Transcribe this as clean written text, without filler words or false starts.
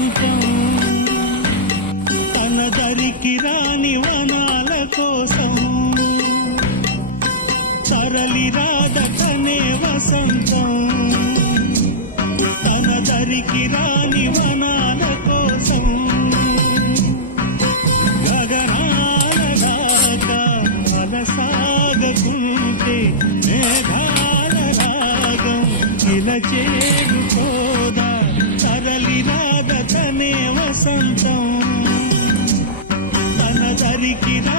వసంతం తన దరికి రాని వనాల కోసం తరలి రాదటనే వసంతం తన దరికి రాని వనాల కోసం గగనాల దాకా వలసాగకుంటే మేఘాల రాగం ఇలా చేరుకోదా తరలి రాదటనే వసంతం తన దరికి రా